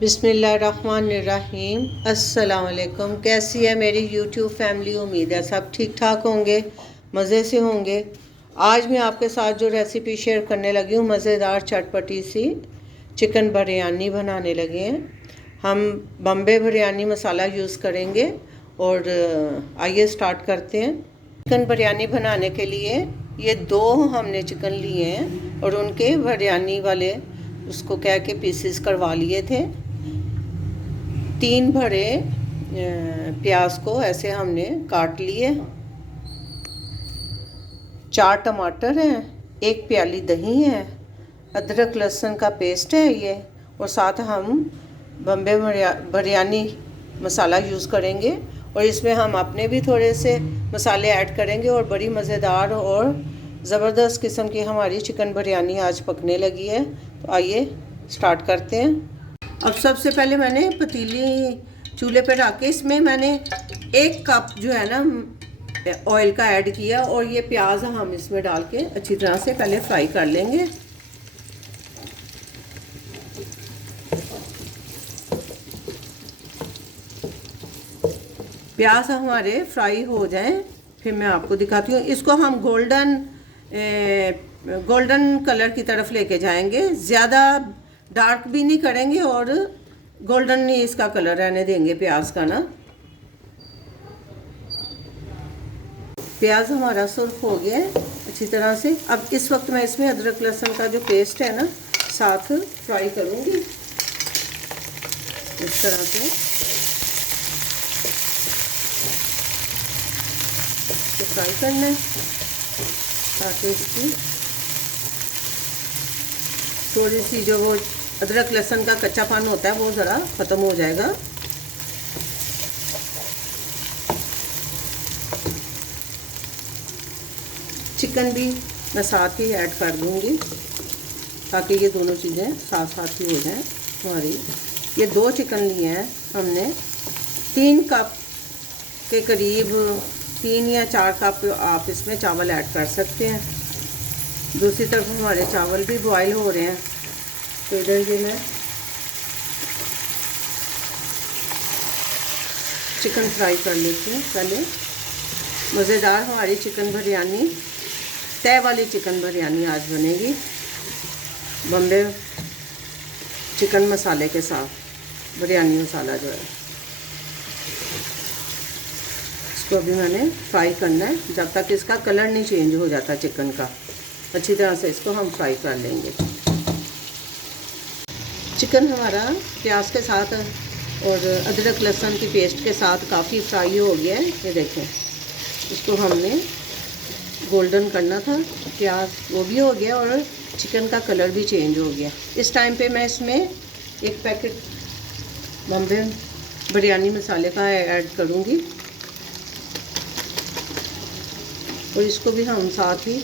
बिस्मिल्लाहिर्रहमानिर्रहीम। अस्सलाम वालेकुम। कैसी है मेरी यूट्यूब फैमिली? उम्मीद है सब ठीक ठाक होंगे, मज़े से होंगे। आज मैं आपके साथ जो रेसिपी शेयर करने लगी हूँ, मज़ेदार चटपटी सी चिकन बिरयानी बनाने लगे हैं। हम बम्बे बिरयानी मसाला यूज़ करेंगे और आइए स्टार्ट करते हैं। चिकन बिरयानी बनाने के लिए ये 2 हमने चिकन लिए हैं और उनके बिरयानी वाले उसको कह के पीसेस करवा लिए थे। 3 बड़े प्याज को ऐसे हमने काट लिए। 4 टमाटर हैं, 1 प्याली दही है, अदरक लहसुन का पेस्ट है ये, और साथ हम बम्बे बिरयानी मसाला यूज़ करेंगे और इसमें हम अपने भी थोड़े से मसाले ऐड करेंगे और बड़ी मज़ेदार और ज़बरदस्त किस्म की हमारी चिकन बिरयानी आज पकने लगी है। तो आइए स्टार्ट करते हैं। अब सबसे पहले मैंने पतीली चूल्हे पर रख के इसमें मैंने 1 कप जो है ना ऑयल का ऐड किया और ये प्याज हम इसमें डाल के अच्छी तरह से पहले फ्राई कर लेंगे। प्याज हमारे फ्राई हो जाएं फिर मैं आपको दिखाती हूँ। इसको हम गोल्डन कलर की तरफ लेके जाएंगे, ज़्यादा डार्क भी नहीं करेंगे और गोल्डन नहीं इसका कलर रहने देंगे प्याज का ना। प्याज हमारा सुर्ख हो गया है अच्छी तरह से। अब इस वक्त मैं इसमें अदरक लहसुन का जो पेस्ट है ना साथ फ्राई करूँगी इस तरह से। इसको फ्राई करना है ताकि इसकी थोड़ी सी जो वो अदरक लहसुन का कच्चापन होता है वो ज़रा ख़त्म हो जाएगा। चिकन भी मैं साथ ही ऐड कर दूंगी ताकि ये दोनों चीज़ें साथ साथ ही हो जाएं हमारी। ये 2 चिकन लिए हैं हमने, 3 कप के करीब, 3 या 4 कप आप इसमें चावल ऐड कर सकते हैं। दूसरी तरफ हमारे चावल भी बॉयल हो रहे हैं तो इधर ये मैं चिकन फ्राई कर लेती हूँ पहले। मज़ेदार हमारी चिकन बिरयानी, तय वाली चिकन बिरयानी आज बनेगी बम्बे चिकन मसाले के साथ। बिरयानी मसाला जो है इसको अभी मैंने फ्राई करना है जब तक इसका कलर नहीं चेंज हो जाता चिकन का। अच्छी तरह से इसको हम फ्राई कर लेंगे। चिकन हमारा प्याज के साथ और अदरक लहसुन की पेस्ट के साथ काफ़ी फ्राई हो गया है। ये देखें, इसको हमने गोल्डन करना था। प्याज वो भी हो गया और चिकन का कलर भी चेंज हो गया। इस टाइम पे मैं इसमें 1 पैकेट बम्बे बिरयानी मसाले का ऐड करूँगी और इसको भी हम साथ ही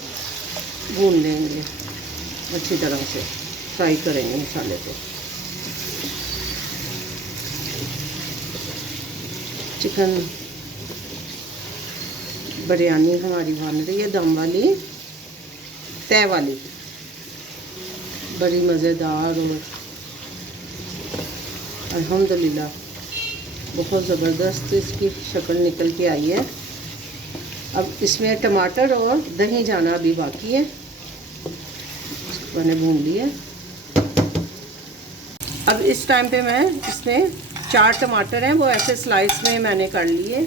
भून लेंगे, अच्छी तरह से फ्राई करेंगे मसाले को। चिकन बिरयानी हमारी बन रही है दम वाली, तय वाली, बड़ी मज़ेदार और अल्हम्दुलिल्लाह बहुत ज़बरदस्त इसकी शक्ल निकल के आई है। अब इसमें टमाटर और दही जाना अभी बाकी है, इसको मैंने भून लिया। अब इस टाइम पे मैं इसमें 4 टमाटर हैं वो ऐसे स्लाइस में मैंने कर लिए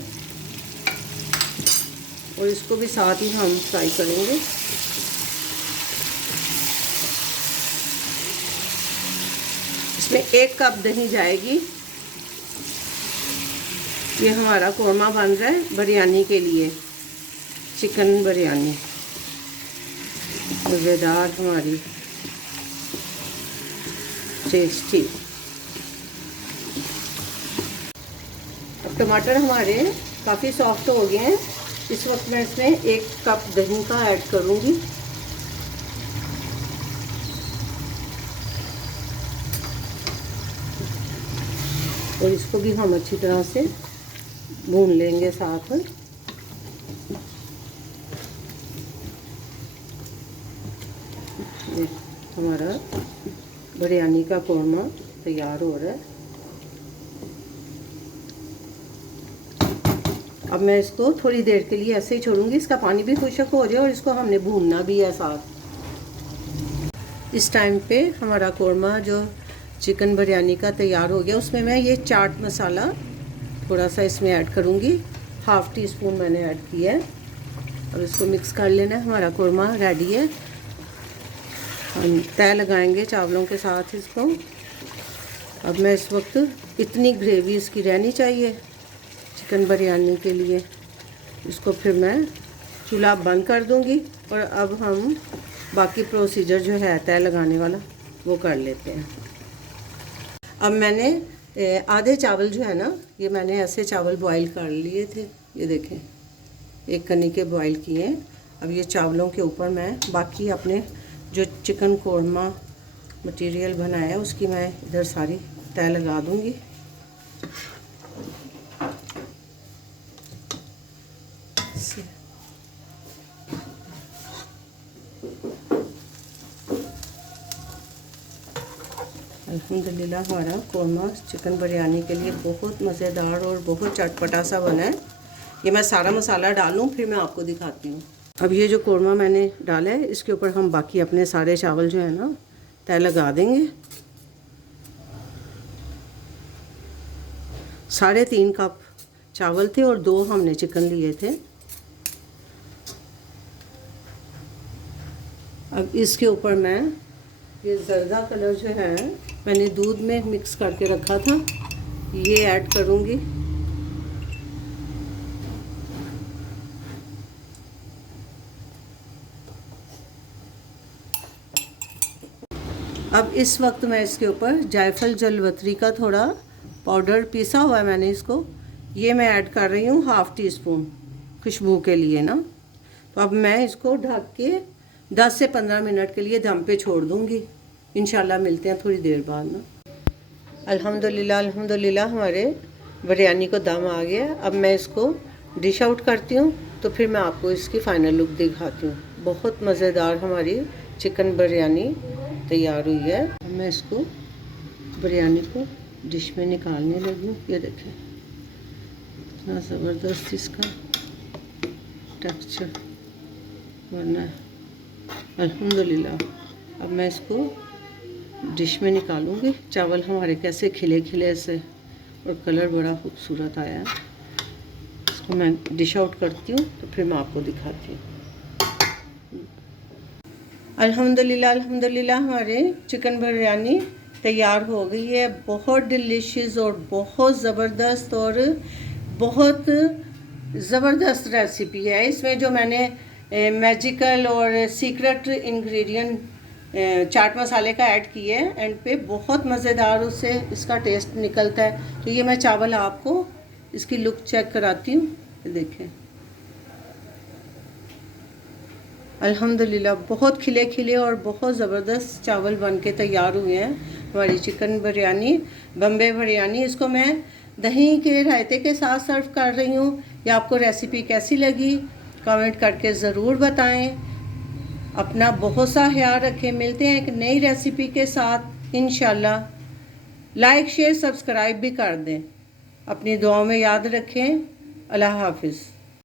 और इसको भी साथ ही हम फ्राई करेंगे। इसमें 1 कप दही जाएगी। ये हमारा कोरमा बन रहा है बिरयानी के लिए, चिकन बिरयानी मज़ेदार हमारी टेस्टी। अब टमाटर हमारे काफ़ी सॉफ्ट हो गए हैं। इस वक्त मैं इसमें 1 कप दही का ऐड करूँगी। और इसको भी हम अच्छी तरह से भून लेंगे साथ। हमारा बिरयानी का कोरमा तैयार हो रहा है। अब मैं इसको थोड़ी देर के लिए ऐसे ही छोड़ूंगी, इसका पानी भी खुश्क हो जाए और इसको हमने भूनना भी है साथ। इस टाइम पे हमारा कौरमा जो चिकन बिरयानी का तैयार हो गया, उसमें मैं ये चाट मसाला थोड़ा सा इसमें ऐड करूँगी, 1/2 टीस्पून मैंने ऐड किया है। अब इसको मिक्स कर लेना है। हमारा कौरमा रेडी है। हम तय लगाएंगे चावलों के साथ इसको। अब मैं इस वक्त इतनी ग्रेवी इसकी रहनी चाहिए चिकन बिरयानी के लिए। इसको फिर मैं चूल्हा बंद कर दूंगी और अब हम बाकी प्रोसीजर जो है तय लगाने वाला वो कर लेते हैं। अब मैंने आधे चावल जो है ना, ये मैंने ऐसे चावल बॉईल कर लिए थे, ये देखें 1 कनी के बॉईल किए हैं। अब ये चावलों के ऊपर मैं बाकी अपने जो चिकन कौरमा मटेरियल बनाया है उसकी मैं इधर सारी तय लगा दूंगी। अल्हम्दुलिल्लाह हमारा कौरमा चिकन बिरयानी के लिए बहुत मज़ेदार और बहुत चटपटा सा बना है। ये मैं सारा मसाला डालूँ फिर मैं आपको दिखाती हूँ। अब ये जो कौरमा मैंने डाला है इसके ऊपर हम बाकी अपने सारे चावल जो है ना तय लगा देंगे। 3.5 कप चावल थे और 2 हमने चिकन लिए थे। अब इसके ऊपर मैं ये जर्दा कलर जो है मैंने दूध में मिक्स करके रखा था, ये ऐड करूँगी। अब इस वक्त मैं इसके ऊपर जायफल जलवतरी का थोड़ा पाउडर पीसा हुआ है मैंने इसको, ये मैं ऐड कर रही हूँ 1/2 टीस्पून खुशबू के लिए ना। तो अब मैं इसको ढक के 10 से 15 मिनट के लिए दम पे छोड़ दूँगी। इंशाल्लाह मिलते हैं थोड़ी देर बाद ना। अल्हम्दुलिल्लाह हमारे बिरयानी को दम आ गया। अब मैं इसको डिश आउट करती हूँ तो फिर मैं आपको इसकी फ़ाइनल लुक दिखाती हूँ। बहुत मज़ेदार हमारी चिकन बिरयानी तैयार हुई है। अब मैं इसको बिरयानी को डिश में निकालने लगी हूँ। ये देखें इतना ज़बरदस्त इसका टेक्सचर बनना है। अल्हम्दुलिल्लाह अब मैं इसको डिश में निकालूंगी। चावल हमारे कैसे खिले खिले से और कलर बड़ा खूबसूरत आया है। इसको मैं डिश आउट करती हूँ तो फिर मैं आपको दिखाती हूँ। अल्हम्दुलिल्लाह हमारे चिकन बिरयानी तैयार हो गई है। बहुत डिलीशियस और बहुत ज़बरदस्त और बहुत ज़बरदस्त रेसिपी है। इसमें जो मैंने मैजिकल और सीक्रेट इंग्रेडिएंट चाट मसाले का ऐड किए है एंड पे बहुत मज़ेदार उससे इसका टेस्ट निकलता है। तो ये मैं चावल आपको इसकी लुक चेक कराती हूँ। देखें अल्हम्दुलिल्लाह बहुत खिले खिले और बहुत ज़बरदस्त चावल बन के तैयार हुए हैं। हमारी चिकन बिरयानी बम्बे बिरयानी, इसको मैं दही के रायते के साथ सर्व कर रही हूँ। या आपको रेसिपी कैसी लगी कमेंट करके ज़रूर बताएं। अपना बहुत सा ख्याल रखें। मिलते हैं एक नई रेसिपी के साथ इंशाल्लाह। लाइक शेयर सब्सक्राइब भी कर दें। अपनी दुआओं में याद रखें। अल्लाह हाफिज़।